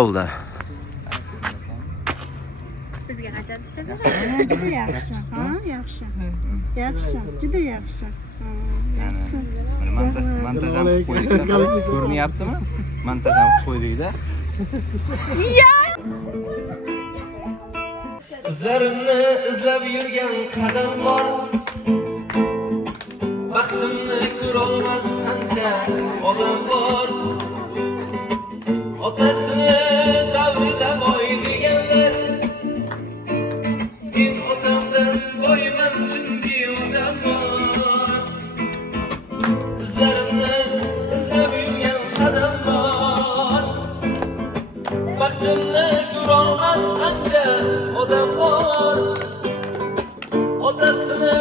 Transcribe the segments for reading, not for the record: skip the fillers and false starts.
oldu. Bizga qancha desa Juda yaxshi. Ha, yaxshi. Yaxshi, juda yaxshi. Yaxshi. Montajam qo'ydik. Ko'rinyaptimi? Montajam qo'ydik-da. Qizlarimni izlab yurgan qadam bor. Baxtimni ko'rolmas qancha odam bor. Otasini davrida boy deganlar. Men otamdan boyman chunki odam bor. Qizlarimni izlab yurgan qadam bor. Baxtimni ko'rolmas qancha odam bor. Otasini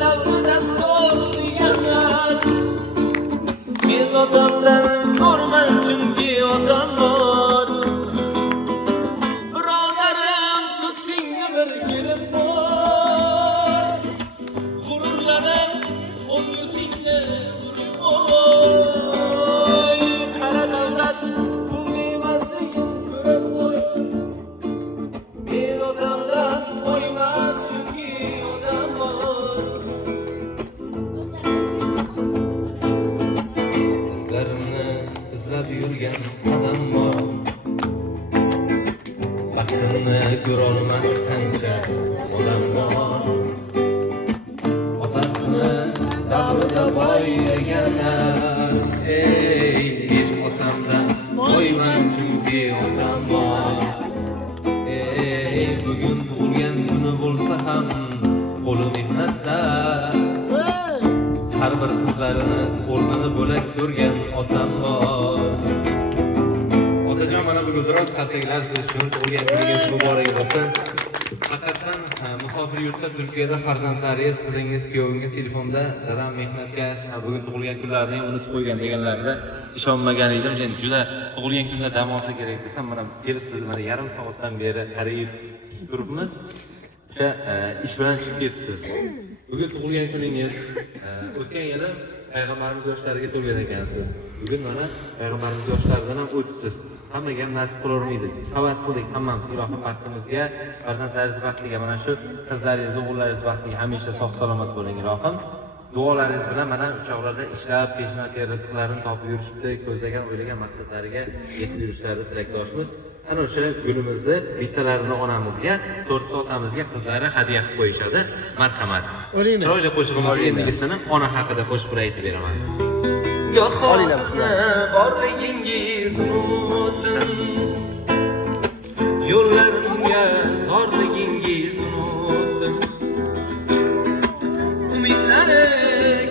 davridan so'r deganlar. Men otamdan zo'rman chunki otam bor. Birodarim ko'ksingga bir kirib bor. G'ururlanib o'z yuzingni urib qo'y. Qara davlat pul emasligin ko'rib qo'y. Men otamdan boyman chunki odam bor. Izlarimni izlab yurgan qadam bor. Baxtimni ko'rolmas qancha odam bor. Otasini davrida boy deganlar. Ey, men otamdan boyman chunki otam bor. Ey, bugun tug'ilgan kuni bo'lsa ham qo'li mehnatda. Har bir qizlarini o'rnini bo'lak ko'rgan otam bor. Otajon, mana bu guldiroz qarsaklar siz uchun tug'ilgan kuningiz muborak bo'lsin. Haqiqatan musofir yurtda Turkiyada farzandlaringiz, qizingiz, kuyovingiz telefonda dadam mehnatkash, bugun tug'ilgan kunlarini unutib qo'ygan deganlarida ishonmagan edim. Endi juda tug'ilgan kunda dam olsa kerak desam, mana kelibsiz, mana yarim soatdan beri qarayib turibmiz. O'sha ish bilan chiqib ketibsiz. Bugun tug'ilgan kuningiz, o'tgan yili payg'ambarimiz yoshlariga to'lgan ekansiz. Bugun mana payg'ambarimiz yoshlaridan ham o'tibsiz. Hammaga ham nasib qilavermaydi. Havas qildik hammamiz ilohim baxtimizga, farzandlaringiz baxtiga, mana shu qizlaringiz, o'g'illaringiz baxtiga hamisha sog' salomat bo'ling ilohim. Duolaringiz bilan mana uchoqlarda ishlab, peshnatga rizqlarini topib yurishibdi, ko'zlagan, o'ylagan maqsadlariga yetib yurishlarini tilakdoshmiz. Ana o'sha gulimizni bittalarini onamizga, to'rtta otamizga qizlari hadya qilib qo'yishadi. Marhamat. Chiroyli qo'shig'imizga endigisini ona haqida qo'shiq aytib beraman. Goho sizni borligingiz unutdim. Yo'llarimga zorligingiz unutdim. Umidlari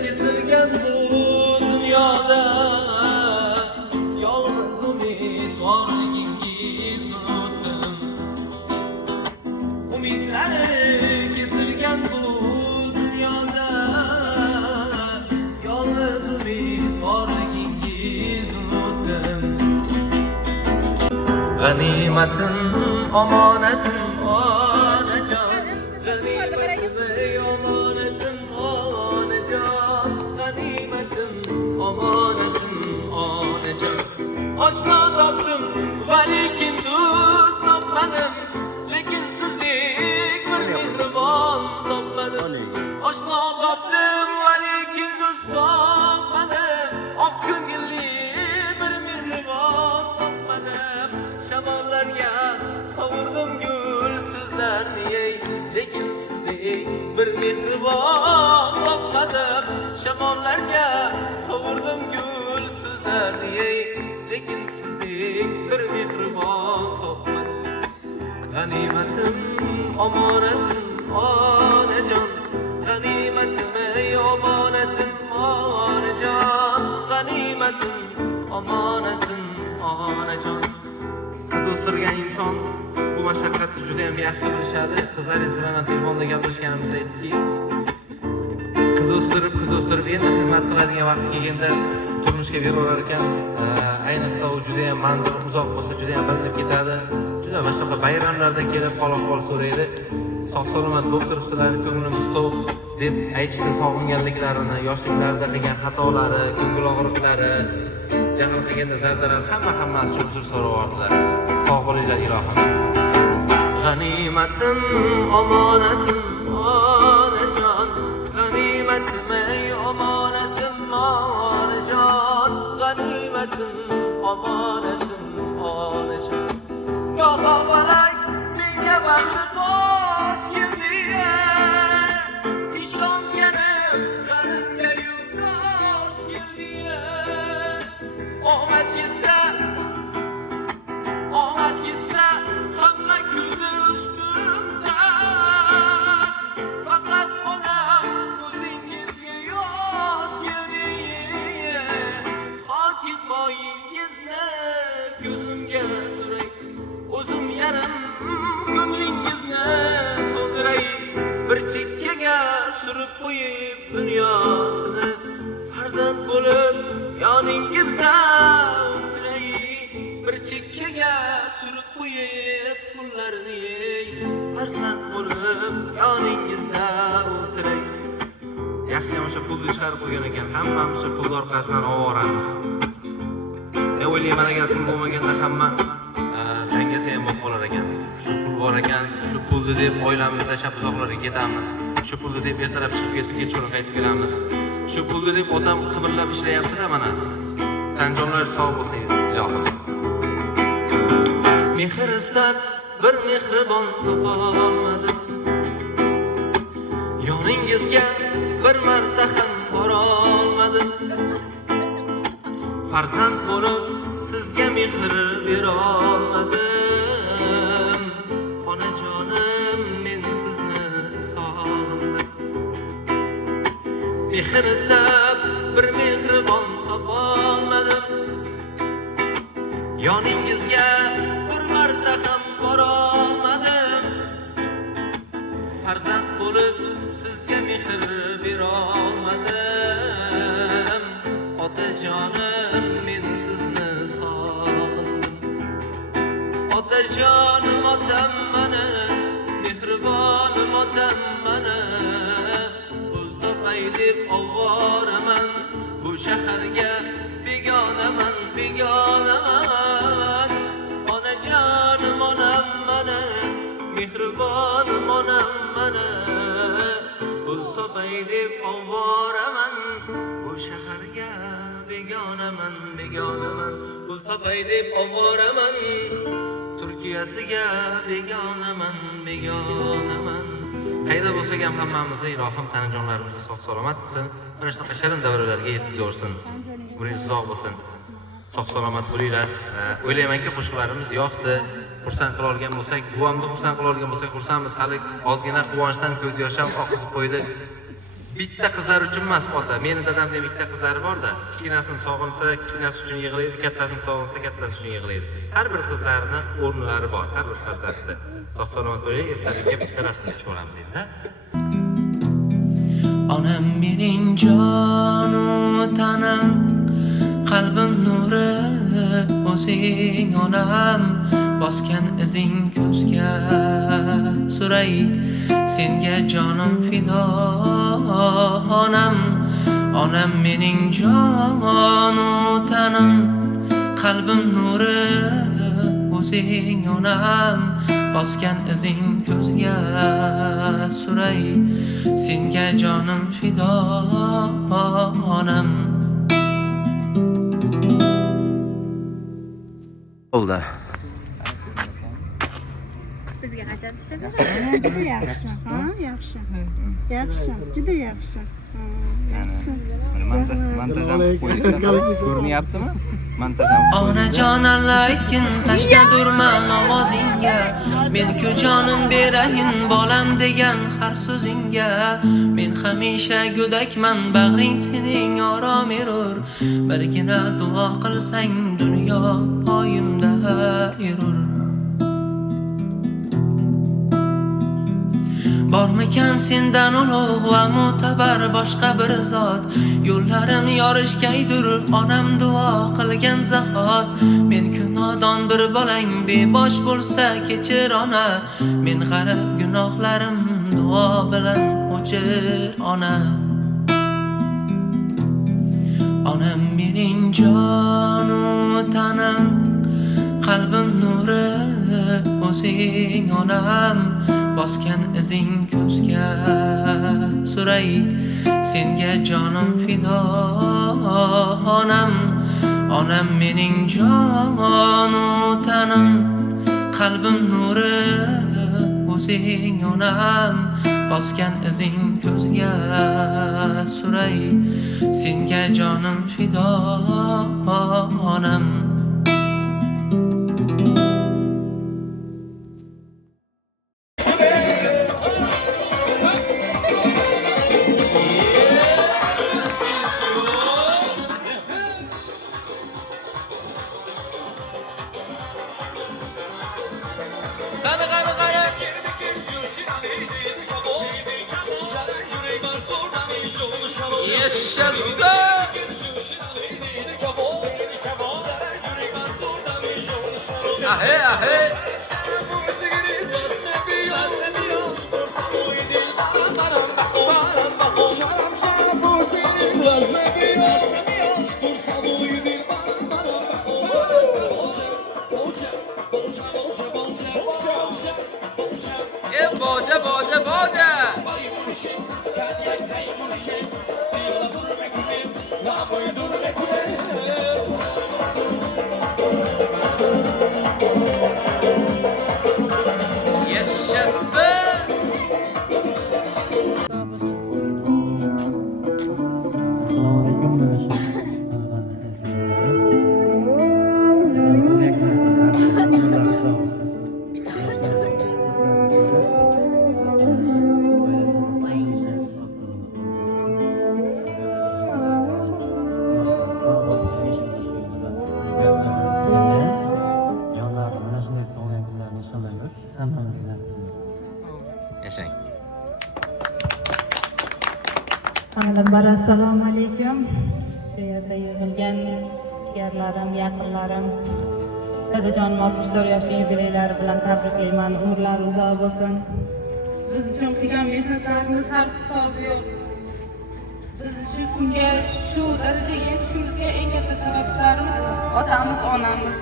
kesilgan bu dunyoda yolg'iz umid borligingiz unutdim. Umidlari kesilgan bu dunyoda yolg'iz umid borligingiz unutdim. G'animatim, omonatim, onajon. G'animatim, omonatim, onajon. G'animatim, omonatim, onajon. Oshno topdim va lekin do'st topmadim. Lekin sizdek bir mehribon topmadim. Oshno topdim va lekin do'st topmadim. Oq ko'ngilli bir mehribon topmadim. Shamollarga sovurdim gul so'zlarni, lekin sizdek bir mehribon topmadim. Shamollarga sovurdim gul so'zlarni, lekin sizdek bir mehribon topmadim. G'animatim, omonatim, onajon. G'animatim, ey omonatim, onajon. G'animatim, omonatim, onajon. Qiz o'stirgan inson bu mashaqqatni juda ham yaxshi bilishadi. Qizlaringiz bilan ham telefonda gaplashganimizda aytdik. Qiz o'stirib endi xizmat qiladigan vaqt kelganda turmushga beraverar ekan. Ayniqsa u juda ham manzili uzoq bo'lsa juda ham bilinib ketadi. Juda mana shunaqa bayramlarda kelib hol-ahvol so'raydi. sog' salomat bo'lib turibsizlar, ko'nglimiz to'q deb aytishdi sog'inganliklarini, yoshliklarida qilgan xatolari, ko'ngil og'riqlari, jahl qilganda zardalar hammasi uchun uzr so'rayaptilar. Sog' bo'linglar ilohim. G'animatim, omonatim, onajon, g'animatim, ey omonatim, onajon, g'animatim, omonatim, onajon. Yo falak, menga baxshi do'st keldi-ya, ishonganim qalbimga do'st keldi-ya. Omad ketsa, hamma kuldi ustimda. Faqat onam ko'zingizga yosh keldi-ya. Hokit boyingizni ko'zimga suray, o'zim yarim ko'nglingizni to'ldiray. Bir chekkaga surib qo'yib dunyosini, farzand bo'lib yoningizda o'tiray. Bir chekkaga surib qo'yib pullarini, farzand bo'lib yoningizda o'tiray. Yaxshiyam o'sha pulni chiqarib qo'ygan ekan, hammamiz shu pul orqasidan ovoramiz. O'ylayman, agar pul bo'lmaganda hamma dangasa ham bo'lib qolar ekan. Shu pul bor ekan, shu pulni deb oilamizni tashlab uzoqlarga ketamiz. Shu pulni deb ertalab chiqib ketib, kechqurun qaytib kelamiz. Shu pulni deb otam qimirlab ishlayapti-da mana. Tanjonlar sog' bo'lsin, ilohim. Mehr istab bir mehribon topolmadim. Yoningizga bir marta ham bora olmadim. Farzand bo'lib sizga mehr bera olmadim. Onajonim, men sizni sog'indim. Mehr istab bir mehribon topolmadim. Yoningizga bir marta ham bora olmadim. Farzand bo'lib sizga mehr bera olmadim. Otajonim, men sizni sog'indim. Otajonim, otam mani, mehribonim otam mani. Pul topay deb ovoraman, bu shaharga begonaman, begonaman. Onajonim, onam mani, mehribonim onam mani. Pul topay deb ovoraman, bu shaharga begonaman, begonaman. Pul topay deb ovoraman, Turkiyasiga begonaman, begonaman. Qayda bo'lsak ham hammamizni ilohim tanajonlarimizni sog' salomat qilsin. Mana shunaqa shirin davralarga yetkazsin. Umringiz uzoq bo'lsin. Sog' salomat bo'linglar. O'ylaymanki, qo'shiqlarimiz yoqdi. Xursand qila olgan bo'lsak, buvamni xursand qila olgan bo'lsak, xursandmiz. Hali ozgina quvonchdan ko'z yoshim oqizib qo'ydi. Bitta qizlar uchun emas ota. Meni dadamning bitta qizlari bor-da. Kichkinasini sog'insa, kichkinasi uchun yig'laydi, kattasini sog'insa, kattasi uchun yig'laydi. Har bir qizlarning o'rnlari bor, har bir farzandda. Sog' salomat bo'ling, esdalikka bitta rasmni tushib olamiz endi. Onam mening jonu tanam, qalbim nuri, o'zing onam, bosgan izing ko'zga suray, senga jonim fido onam. Onam mening jonu tanam, qalbim nuri, o'zing onam, bosgan izing ko'zga suray, senga jonim fido onam. Oldu. Bizga qachon tashlab Juda yaxshi, ha, yaxshi. Yaxshi, juda yaxshi. Yaxshi. Montajam qo'yilgan. Ko'rinyaptimi? Montajam. Onajon aytgin tashla durman ovozingga, men-ku jonim berayin bolam degan har so'zingga. Men hamisha go'dakman, bag'ring sening orom erur. Birgina duo qilsang dunyo poyimda erur. Bor Bormikan sendan ulug' va mo'tabar boshqa bir zot? Yo'llarim yorishgaydur onam duo qilgan zahot. Men kunodon bir bolang bebosh bo'lsa kechir ona. Men g'arib gunohlarim duo bilan o'chir ona. Onam mening jonu tanam, qalbim nuri o'zing onam. Bosgan izing ko'zga suray, senga jonim fido onam. Onam mening jonu tanam, qalbim nuri o'zing onam. Bosgan izing ko'zga suray, senga jonim fido onam. Yashang. Assalomu alaykum. Shu yerda yig'ilgan jigarlarim, yaqinlarim, dadajonim 64 yoshli yubileylari bilan tabriklayman. Umrlari uzoq bo'lsin. Biz uchun qilgan mehnatlarimiz har hisobi yo'q. Biz shu kunga, shu darajaga yetishimizga eng katta sababchilarimiz otamiz, onamiz.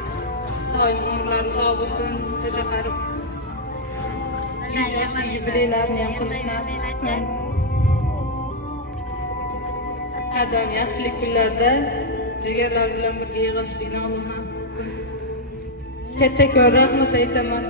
Doim umrlari uzoq bo'lsin. Sizga qarab yubileylarni ham qilishni nasib qilsin. Qadam yaxshilik kunlarda jigarlar bilan birga yig'ilishlikni Alloh nasib qilsin. Kattakon rahmat aytaman.